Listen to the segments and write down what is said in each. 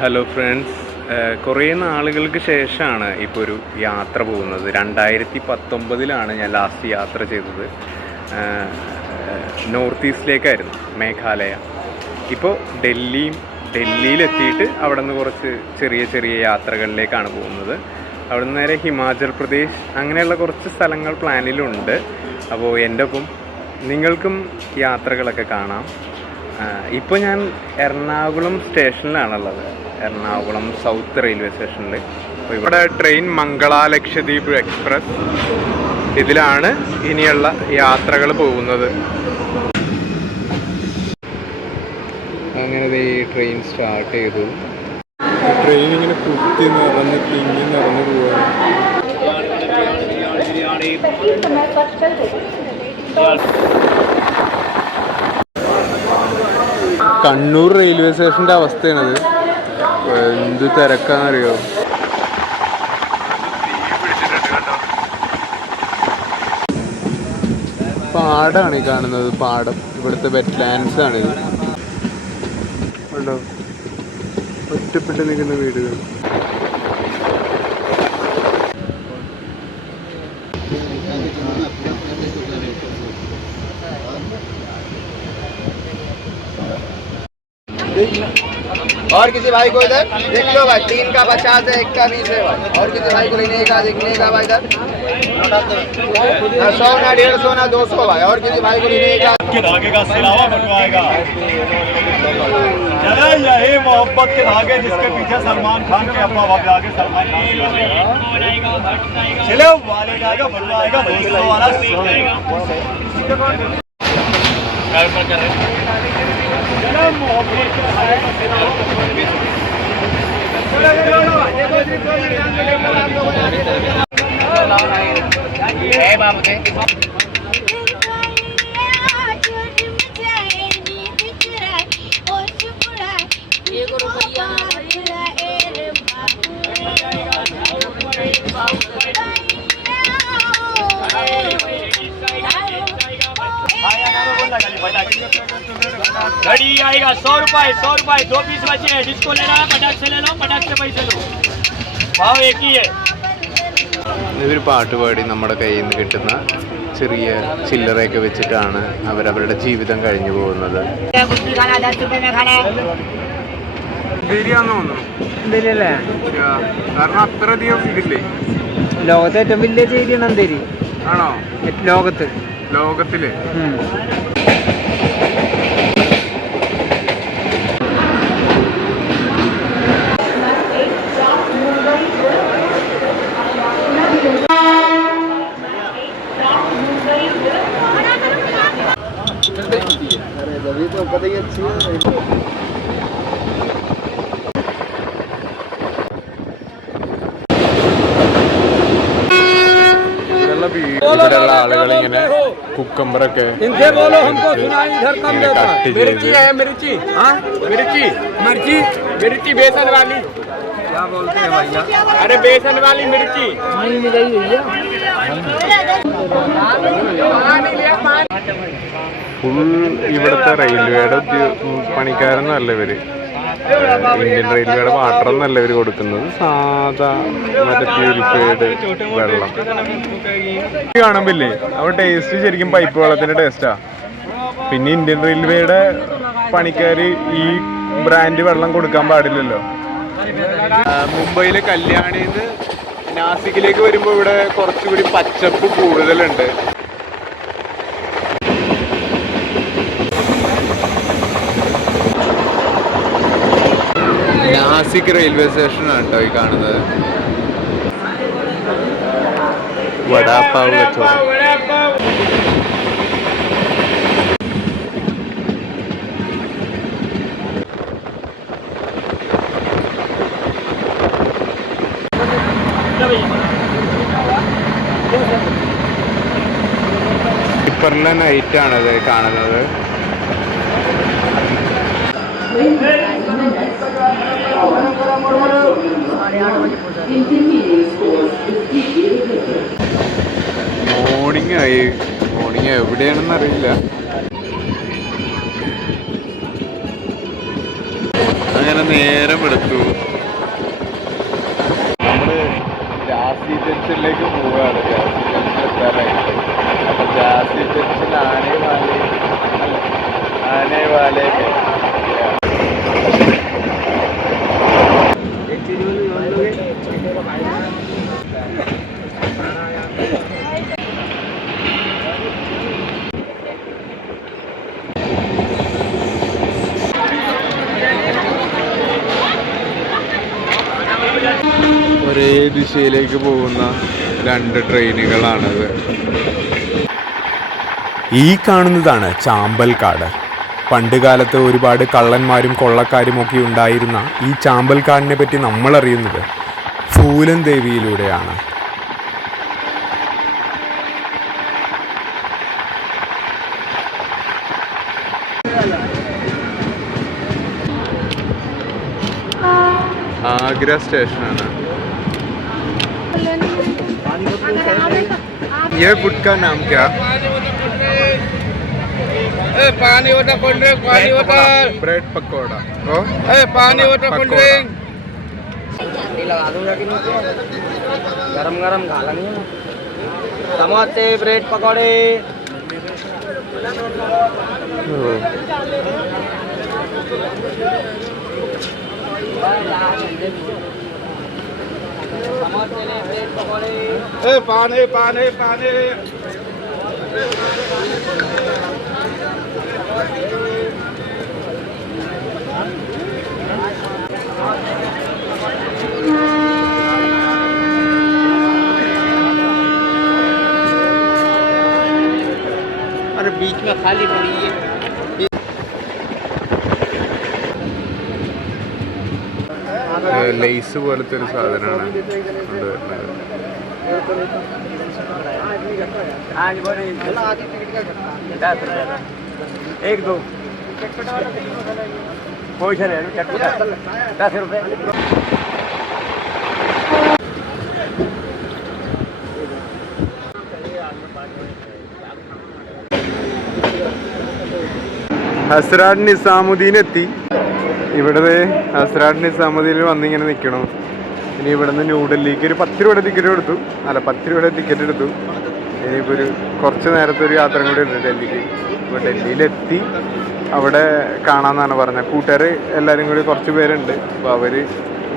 Hello friends, കുറേ നാളുകൾക്ക് ശേഷമാണ് ഇപ്പോൾ ഒരു യാത്ര പോകുന്നത്. 2019 ഞാൻ ലാസ്റ്റ് യാത്ര ചെയ്തത് നോർത്ത് ഈസ്റ്റിലേക്കായിരുന്നു, മേഘാലയ. ഇപ്പോൾ ഡൽഹിയിലെത്തിയിട്ട് അവിടെ നിന്ന് കുറച്ച് ചെറിയ ചെറിയ യാത്രകളിലേക്കാണ് പോകുന്നത്. അവിടെ നിന്ന് നേരെ ഹിമാചൽ പ്രദേശ്, അങ്ങനെയുള്ള കുറച്ച് സ്ഥലങ്ങൾ പ്ലാനിലുണ്ട്. അപ്പോൾ എൻ്റെ ഒപ്പം നിങ്ങൾക്കും യാത്രകളൊക്കെ കാണാം. ഇപ്പോൾ ഞാൻ എറണാകുളം സ്റ്റേഷനിലാണുള്ളത്, എറണാകുളം സൗത്ത് റെയിൽവേ സ്റ്റേഷനിൽ. അപ്പോൾ ഇവിടെ ട്രെയിൻ മംഗള ലക്ഷദ്വീപ് എക്സ്പ്രസ്, ഇതിലാണ് ഇനിയുള്ള യാത്രകൾ പോകുന്നത്. അങ്ങനെ ഈ ട്രെയിൻ സ്റ്റാർട്ട് ചെയ്തു. ട്രെയിൻ ഇങ്ങനെ കുത്തി നിറഞ്ഞ് തിങ്ങി നിറഞ്ഞു പോവുകയാണ്. കണ്ണൂർ റെയിൽവേ സ്റ്റേഷൻ്റെ അവസ്ഥയാണത്. എന്ത് തിരക്കാന്നറിയോ. പാടമാണ് ഈ കാണുന്നത്, പാടം. ഇവിടുത്തെ വെറ്റ്ലാൻഡ്സ് ആണിത്. ഉണ്ടോ ഒറ്റപ്പെട്ട് നിൽക്കുന്ന വീടുകൾ. और किसी भाई को इधर देख लो भाई, 3 का 50 है, 1 का 20 है भाई। और किसी भाई को लेने का देखने का भाई इधर 100 ना 150 ना 200 भाई। और किसी भाई को लेने का के धागे का सिलावा बनवाएगा। चले यही मोहब्बत के धागे जिसके पीछे सलमान खान के अपना वक्त आगे सलमान खान चले वाले जाएगा बनवाएगा 200 वाला कर रहे घड़ी आएगा 100 रुपए 2 पीस बचे हैं। जिसको लेना है पटाख से ले लो, पटाख से पैसे लो, भाव एक ही है। ഇവർ പാട്ടുപാടി നമ്മുടെ കയ്യിൽ നിന്ന് കിട്ടുന്ന ചെറിയ ചില്ലറയൊക്കെ വെച്ചിട്ടാണ് അവരവരുടെ ജീവിതം കഴിഞ്ഞു പോകുന്നത്. കാരണം അത്രയധികം ഇതില്ലേ. ലോകത്തെ ഏറ്റവും വലിയ ചേരിയാണ് അന്തേരി. ആണോ? ലോകത്തില് ഇവിടെയുള്ള ആളുകൾ ഇങ്ങനെ കുക്കമ്പറൊക്കെ കട്ട് ചെയ്ത് बेसन वाली, क्या बोलते हैं भैया? अरे बेसन वाली मिर्ची नहीं मिल रही भैया। ഫുൾ ഇവിടുത്തെ റെയിൽവേയുടെ പണിക്കാരൊന്നല്ല ഇവര്. ഇന്ത്യൻ റെയിൽവേയുടെ വാട്ടർ എന്നല്ല ഇവർ കൊടുക്കുന്നത്, സാധാ മറ്റേ പ്യൂരിഫൈഡ് വെള്ളം കാണുമ്പില്ലേ. അവിടെ ടേസ്റ്റ് ശരിക്കും പൈപ്പ് വെള്ളത്തിന്റെ ടേസ്റ്റാ. പിന്നെ ഇന്ത്യൻ റെയിൽവേയുടെ പണിക്കാർ ഈ ബ്രാൻഡ് വെള്ളം കൊടുക്കാൻ പാടില്ലല്ലോ. മുംബൈയിലെ കല്യാണിന്ന് നാസിക്കിലേക്ക് വരുമ്പോൾ ഇവിടെ കുറച്ചുകൂടി പച്ചപ്പ് കൂടുതലുണ്ട്. നാസിക് റെയിൽവേ സ്റ്റേഷനാണ് കേട്ടോ ഈ കാണുന്നത്. വടാപ്പാവ് കച്ചവടം. ഇപ്പറിലെ നൈറ്റാണത് കാണുന്നത്. മോർണിംഗ് ആയി. മോർണിംഗ് എവിടെയാണെന്ന് അറിയില്ല. അങ്ങനെ നേരം എടുത്തു. നമ്മള് ജാസി ജംഗ്ഷനിലേക്ക് പോവുകയാണ്. ജാസി ജംഗ്ഷൻ എത്താനായിട്ട്. അപ്പൊ ജാസി ജംഗ്ഷൻ ആനെ വാലേ ഒരേ ദിശയിലേക്ക് പോകുന്ന 2 ട്രെയിനുകളാണത്. ഈ കാണുന്നതാണ് ചാമ്പൽക്കാട്. പണ്ടുകാലത്ത് ഒരുപാട് കള്ളന്മാരും കൊള്ളക്കാരും ഒക്കെ ഉണ്ടായിരുന്ന ഈ ചാമ്പൽക്കാടിനെ പറ്റി നമ്മൾ അറിയുന്നത് ഫൂലൻ ദേവിയിലൂടെയാണ്. ആഗ്ര സ്റ്റേഷനാണ്. ये फूड का नाम क्या? पानी वाटर कोल्ड ड्रिंक, पानी वाटर, ब्रेड पकौड़ा. पानी वाटर कोल्ड ड्रिंक. गरम घालेंगे. समोसे, ब्रेड पकौड़े. पानी पानी पानी. अरे बीच में खाली पड़ी है. ലേസ് പോലത്തെ ഒരു സാധനമാണ് കൊണ്ടുവരുന്നത്. ഹസ്രാഡ് നിസാമുദ്ദീൻ എത്തി. ഇവിടെ ഹസ്രാഡ് നിസാമുദ്ദീനിൽ വന്നിങ്ങനെ നിൽക്കണം. ഇനി ഇവിടെ നിന്ന് ന്യൂഡൽഹിക്ക് ഒരു 10 രൂപയുടെ ടിക്കറ്റ് എടുത്തു. 10 രൂപയുടെ ടിക്കറ്റ് എടുത്തു. ഇനിയിപ്പോൾ കുറച്ച് നേരത്തെ ഒരു യാത്ര കൂടി ഉണ്ട് ഡൽഹിക്ക്. അപ്പോൾ ഡൽഹിയിലെത്തി അവിടെ കാണാമെന്നാണ് പറഞ്ഞത്. കൂട്ടുകാർ എല്ലാവരും കൂടി കുറച്ച് പേരുണ്ട്. അപ്പോൾ അവർ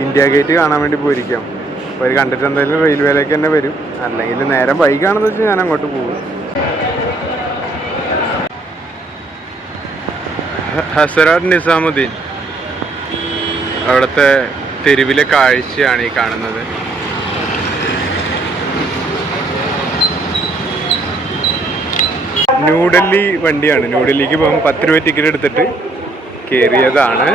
ഇന്ത്യ ഗേറ്റ് കാണാൻ വേണ്ടി പോയിരിക്കാം. അപ്പോൾ അവർ കണ്ടിട്ട് എന്തായാലും റെയിൽവേയിലേക്ക് തന്നെ വരും. അല്ലെങ്കിൽ നേരം വൈകാണെന്ന് വെച്ചാൽ ഞാൻ അങ്ങോട്ട് പോകും. ഹസ്രാഡ് നിസാമുദ്ദീൻ അവിടുത്തെ തെരുവിലെ കാഴ്ചയാണ് ഈ കാണുന്നത്. ന്യൂഡൽഹി വണ്ടിയാണ്. ന്യൂഡൽഹിക്ക് പോകുമ്പോൾ 10 രൂപ ടിക്കറ്റ് എടുത്തിട്ട് കയറിയതാണ്.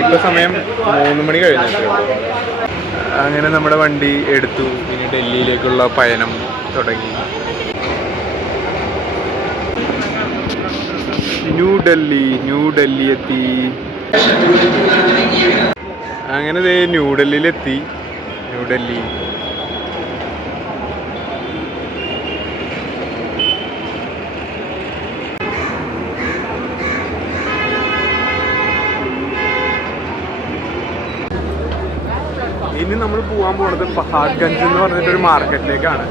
ഇപ്പം സമയം 3 മണി കഴിഞ്ഞിട്ട്. അങ്ങനെ നമ്മുടെ വണ്ടി എടുത്തു. ഇനി ഡൽഹിയിലേക്കുള്ള പയനം തുടങ്ങി. ന്യൂഡൽഹി എത്തി. അങ്ങനെ ന്യൂഡൽഹിയിലെത്തി. ന്യൂഡൽഹി ഇനി നമ്മൾ പോകാൻ പോകുന്നത് പഹാഡ്ഗഞ്ച് എന്ന് പറഞ്ഞിട്ടൊരു മാർക്കറ്റിലേക്കാണ്.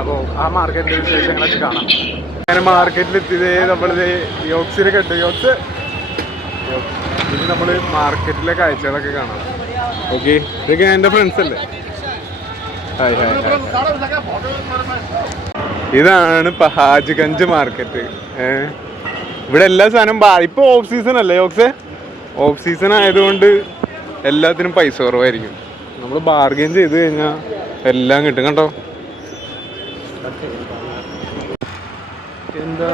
അപ്പോൾ ആ മാർക്കറ്റിലെ വിശേഷങ്ങളൊക്കെ കാണാം. അങ്ങനെ മാർക്കറ്റിലെത്തിയതേ നമ്മളിത് യോക്സിനെ കണ്ടു. ഇനി നമ്മൾ മാർക്കറ്റിലെ കാഴ്ചകളൊക്കെ കാണാം. ഓക്കെ, ഇതൊക്കെ എൻ്റെ ഫ്രണ്ട്സ് അല്ലേ. Hi hi hi. ഇതാണ് പഹാഡ്ഗഞ്ച് മാർക്കറ്റ്. ഇവിടെ എല്ലാ സാധനം ഇപ്പോൾ ഓഫ് സീസൺ അല്ലേ യോക്സേ? ഓഫ് സീസൺ ആയതുകൊണ്ട് എല്ലാത്തിനും പൈസ കുറവായിരിക്കും. നമ്മൾ ബാർഗെയിൻ ചെയ്ത് കഴിഞ്ഞാൽ എല്ലാം കിട്ടും. കണ്ടോ എന്താ.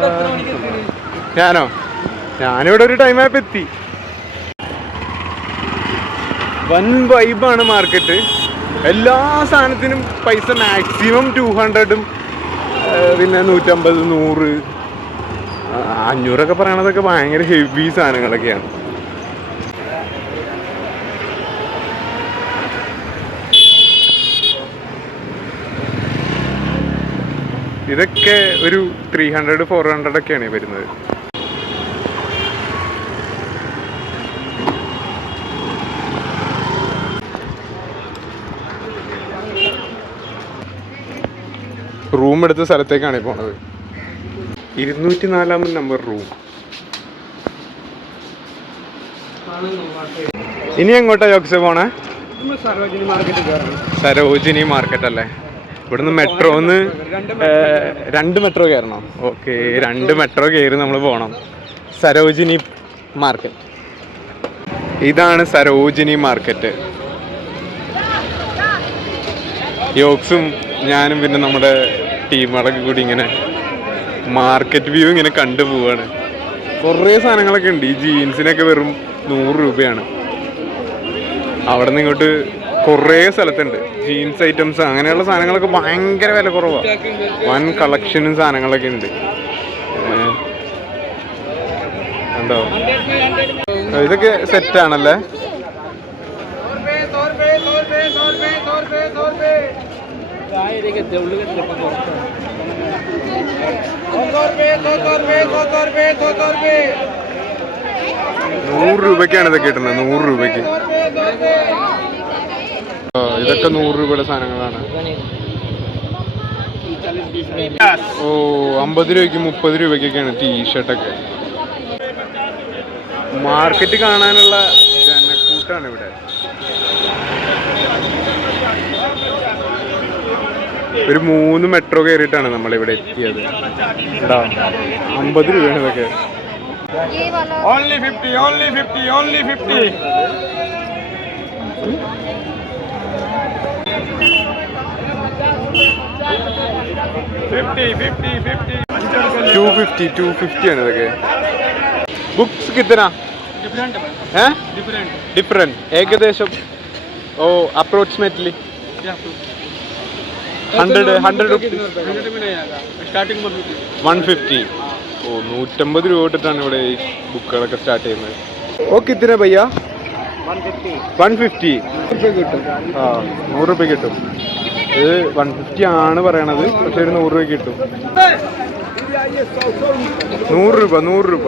ഞാനിവിടെ ഒരു ടൈമായപ്പോൾ എത്തി. വൻ വൈബാണ് മാർക്കറ്റ്. എല്ലാ സാധനത്തിനും പൈസ മാക്സിമം 200ഉം പിന്നെ 150, 100, 500 പറയണതൊക്കെ ഭയങ്കര ഹെവി സാധനങ്ങളൊക്കെയാണ്. ഇതൊക്കെ ഒരു 300-400 ഒക്കെയാണ് വരുന്നത്. റൂം എടുത്ത സ്ഥലത്തേക്കാണ് പോണത്. 204 നമ്പർ റൂം. ഇനി എങ്ങോട്ടാ ജോക്സെ പോണേ? സരോജിനി മാർക്കറ്റ് അല്ലേ? ഇവിടുന്ന് മെട്രോന്ന് 2 മെട്രോ കയറണോ? ഓക്കെ, 2 മെട്രോ കയറി നമ്മൾ പോകണം സരോജിനി മാർക്കറ്റ്. ഇതാണ് സരോജിനി മാർക്കറ്റ്. യോക്സും ഞാനും പിന്നെ നമ്മുടെ ടീമുകളൊക്കെ കൂടി ഇങ്ങനെ മാർക്കറ്റ് വ്യൂ ഇങ്ങനെ കണ്ടു പോവാണ്. കുറേ സാധനങ്ങളൊക്കെ ഉണ്ട്. ഈ ജീൻസിനൊക്കെ വെറും 100 രൂപയാണ്. അവിടെ നിന്ന് ഇങ്ങോട്ട് കുറേ സ്ഥലത്തുണ്ട് ജീൻസ് ഐറ്റംസ്, അങ്ങനെയുള്ള സാധനങ്ങളൊക്കെ ഭയങ്കര വില കുറവാണ്. വൻ കളക്ഷനും സാധനങ്ങളൊക്കെ ഉണ്ട്. കണ്ടോ, ഇതൊക്കെ സെറ്റാണല്ലേ? ₹100 ഇതൊക്കെ കിട്ടുന്നത്. 100 രൂപയ്ക്ക്. ഇതൊക്കെ 100 രൂപയുടെ സാധനങ്ങളാണ്. ഓ, 50 രൂപയ്ക്ക് 30 രൂപയ്ക്കൊക്കെയാണ് ടീഷർട്ടൊക്കെ. മാർക്കറ്റ് കാണാനുള്ള ജനക്കൂട്ടാണ് ഇവിടെ. ഒരു 3 മെട്രോ കയറിയിട്ടാണ് നമ്മളിവിടെ എത്തിയത്. 50 രൂപയാണ് ഇതൊക്കെ. Only 50, only 50, only 50. 250 ആണ് ഇതൊക്കെ. ബുക്സ് കിത്തന ഡിഫറെന്റ് ഏകദേശം ഓ അപ്രോക്സിമേറ്റ്ലി 150. ഓ, 150 രൂപ തൊട്ടിട്ടാണ് ഇവിടെ ഈ ബുക്കുകളൊക്കെ സ്റ്റാർട്ട് ചെയ്യുന്നത്. ഓ, കിത്തന ഭയ്യ? 150 കിട്ടും. ആ, 100 രൂപ കിട്ടും. ഇത് 150 ആണ് പറയണത്, പക്ഷെ ഒരു 100 രൂപ കിട്ടും. 100 രൂപ 100 രൂപ.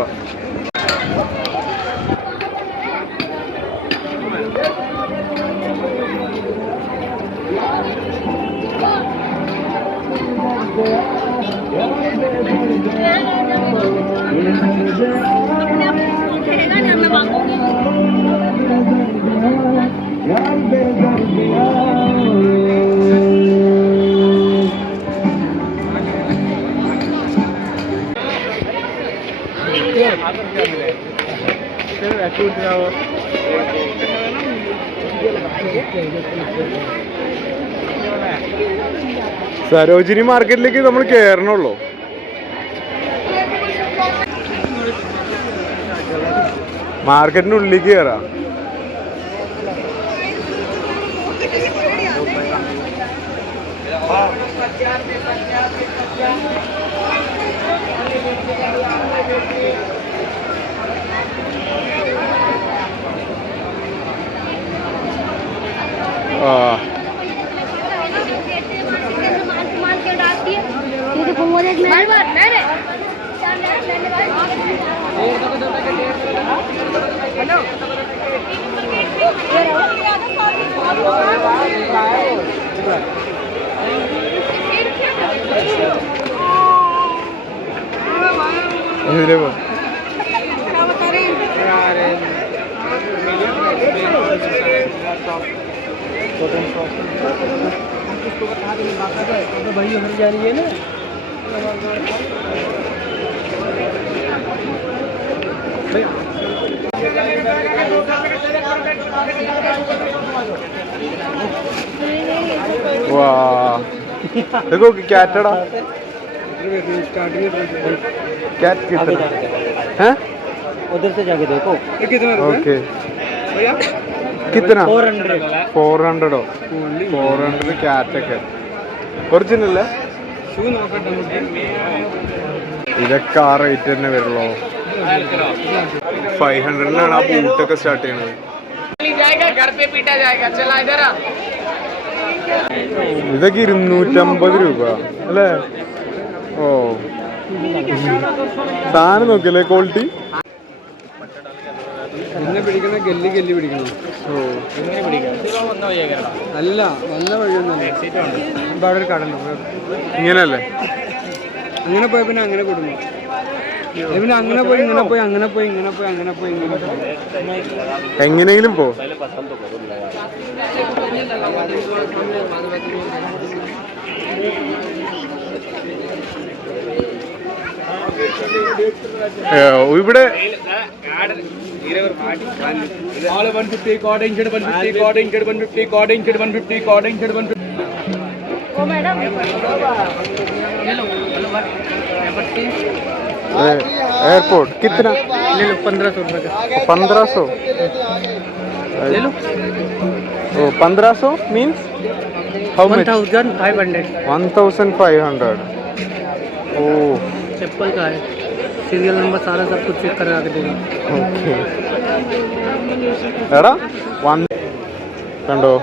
സരോജിനി മാർക്കറ്റിലേക്ക് നമ്മൾ കയറണുള്ളൂ. മാർക്കറ്റിനുള്ളിലേക്ക് കയറാം. देखो कैटड़ा कैट कितना है उधर से जाके देखो ओके कितना 400 कैट है ओरिजिनल है ഇതൊക്കെ ആ റേറ്റ് തന്നെ വരുള്ളൂ. 500 ആ ബൂട്ടൊക്കെ സ്റ്റാർട്ട് ചെയ്യണത്. ഇതൊക്കെ 250 രൂപ അല്ലേ? ഓ സാധനം നോക്കിയല്ലേ ക്വാളിറ്റി. എന്നെ പിടിക്കണ ഗല്ലി ഗല്ലി പിടിക്കണം. ഓ അല്ല വന്ന വഴിയൊന്നുമല്ല. ഇപ്പം അവിടെ ഒരു കട ഉണ്ട്. ഇങ്ങനെയല്ലേ? അങ്ങനെ പോയ പിന്നെ അങ്ങനെ കൊടുക്കും. പിന്നെ അങ്ങനെ പോയി ഇങ്ങനെ പോയി അങ്ങനെ പോയി ഇങ്ങനെ പോയി അങ്ങനെ പോയി ഇങ്ങനെ പോയി. എങ്ങനെയെങ്കിലും പോ. ഇവിടെ एयरपोर्ट कितना ले लो 1500 रुपये का. 1500 ले लो. ओ 1500 मीन्स हाउ मच? 1500. 1500. ओ चप्पल का है. सीरियल नंबर सारा सब कुछ चेक करा के देगा. ഓക്കെ. എടാ കണ്ടോ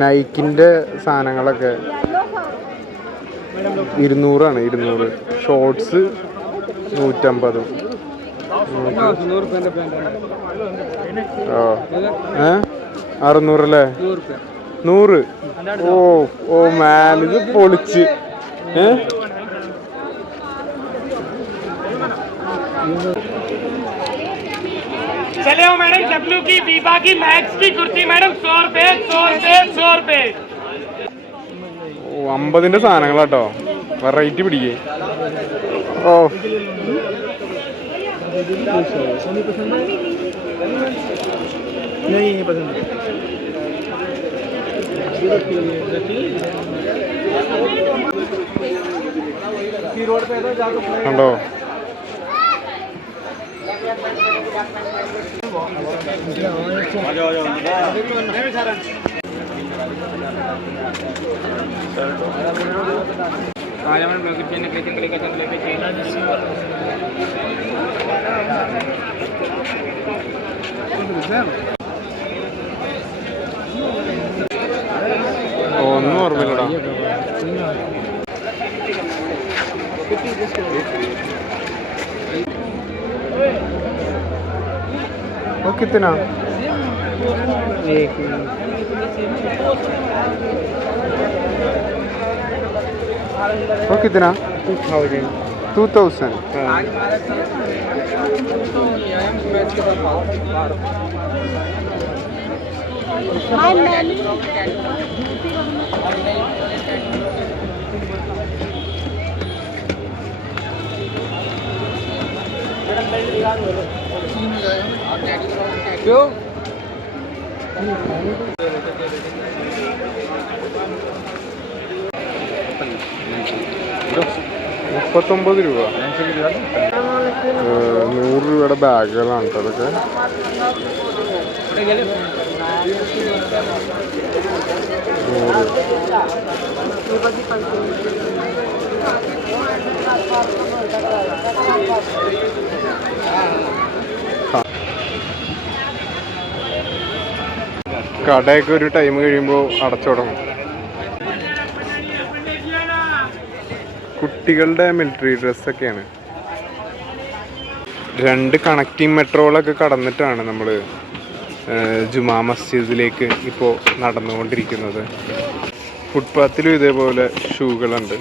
നൈക്കിൻ്റെ സാധനങ്ങളൊക്കെ 200 ഷോർട്സ് 150. ആ 600 അല്ലേ? 100. ഓ മാൻ ഇത് പൊളിച്ച്. चले हो मैडम डब्ल्यू की बीबा की मैक्स की कुर्ती मैडम 100 रुपए 100 रुपए. ഓ 50ന്റെ സാധനങ്ങളാട്ടോ. വെറൈറ്റി പിടിക്കേ. ഓ नहीं पसंद. കണ്ടോ ഒന്നും ഓർമ്മയില്ലടാ. वो कितना? वो कितना? 2000. क्यों? 39 രൂപ. 100 രൂപയുടെ ബാഗുകളാണ് കേട്ടോ അതൊക്കെ. കടയൊക്കെ ഒരു ടൈം കഴിയുമ്പോൾ അടച്ചു തുടങ്ങും. കുട്ടികളുടെ മിലിറ്ററി ഡ്രസ്സൊക്കെയാണ്. 2 കണക്റ്റിംഗ് മെട്രോകളൊക്കെ കടന്നിട്ടാണ് നമ്മൾ ജുമാ മസ്ജിദിലേക്ക് ഇപ്പോൾ നടന്നുകൊണ്ടിരിക്കുന്നത്. ഫുട്പാത്തിലും ഇതേപോലെ ഷൂകളുണ്ട്.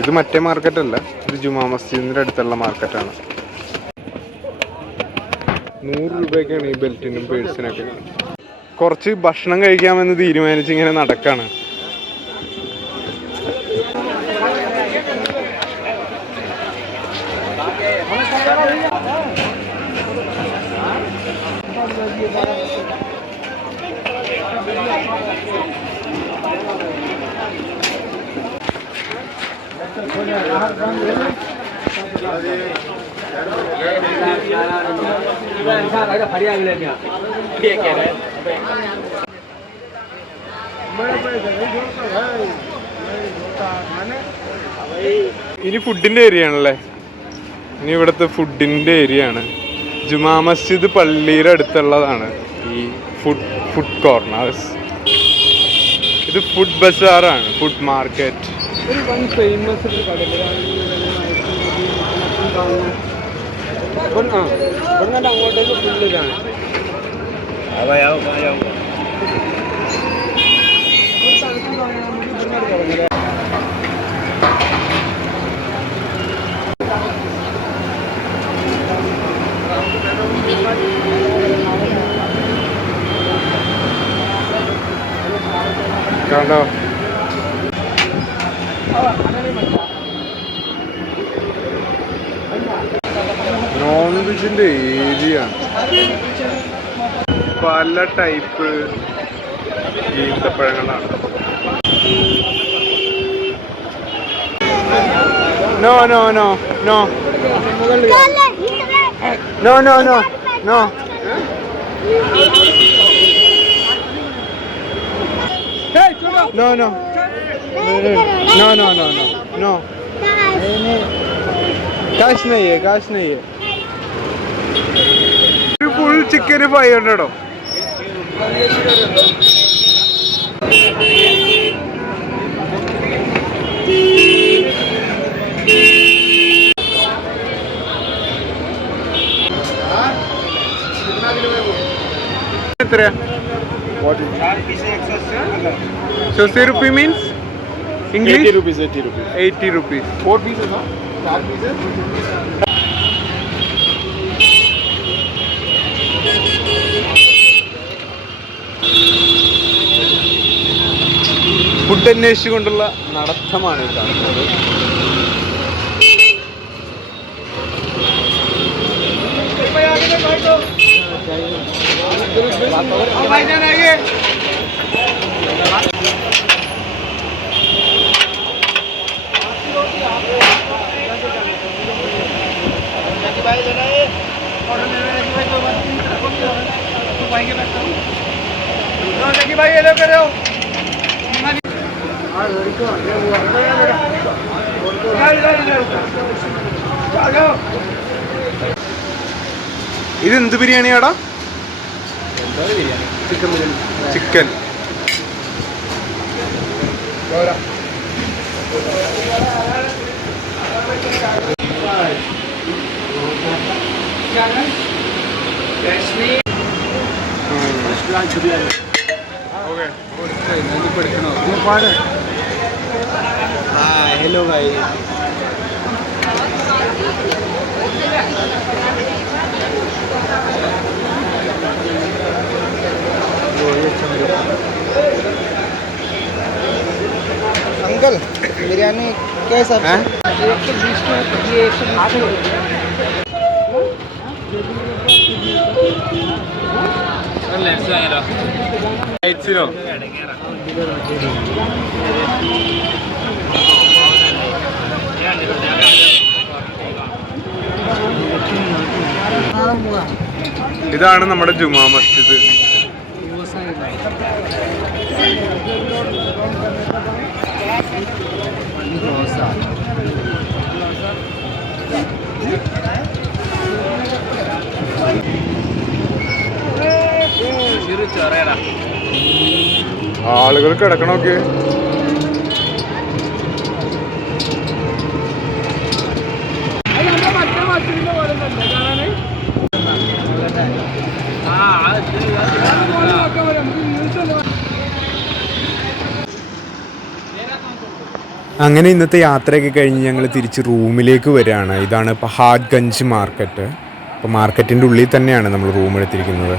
ഇത് മറ്റേ മാർക്കറ്റല്ല, ഇത് ജുമാ മസ്ജിദിൻ്റെ അടുത്തുള്ള മാർക്കറ്റാണ്. 100 രൂപയൊക്കെയാണ് ഈ ബെൽറ്റിനും പേഴ്സിനൊക്കെ. കുറച്ച് ഭക്ഷണം കഴിക്കാമെന്ന് തീരുമാനിച്ച് ഇങ്ങനെ നടക്കാണ്. ഇനി ഫുഡിൻ്റെ ഏരിയ ആണല്ലേ. ഇനി ഇവിടുത്തെ ഫുഡിൻ്റെ ഏരിയ ആണ്. ജുമാ മസ്ജിദ് പള്ളിയുടെ അടുത്തുള്ളതാണ് ഈ ഫുഡ് കോർണേഴ്സ്. ഇത് ഫുഡ് ബസാറാണ്, ഫുഡ് മാർക്കറ്റ്. ഒരു വൺ ഫേമസ് ഒരു കടയിൽ ഇവിടുന്നല്ല അങ്ങോട്ടേക്ക് ഫുള്ള് ഇതാണ്. കണ്ടോ നോൺ വെജിന്റെ ഏരിയ. പല ടൈപ്പ് ഈന്തപ്പഴങ്ങളാണ്. No no no no no no no no. No, no. No, no, no, no. No. Cash nahi hai, cash nahi hai. Full chicken 500. कितना? What is 50 rupee means English? 80 rupees. 80 rupees. 4 pieces, no? 4 pieces. Food അന്വേഷിച്ചുകൊണ്ടുള്ള നടത്തമാണ് ഈ കാണുന്നത്. ഇത് എന്ത് ബിരിയാണിയാടാ? Chicken. Hello भाई. Uncle biryani कैसा है? 120 में ये 120 ലൈറ്റ്സിനോ? ഇതാണ് നമ്മുടെ ജുമാ മസ്ജിദ്. ആളുകൾ കിടക്കണൊക്കെ. അങ്ങനെ ഇന്നത്തെ യാത്രയൊക്കെ കഴിഞ്ഞ് ഞങ്ങൾ തിരിച്ച് റൂമിലേക്ക് വരികയാണ്. ഇതാണ് പഹാഡ്ഗഞ്ച് മാർക്കറ്റ്. അപ്പോൾ മാർക്കറ്റിൻ്റെ ഉള്ളിൽ തന്നെയാണ് നമ്മൾ റൂം എടുത്തിരിക്കുന്നത്.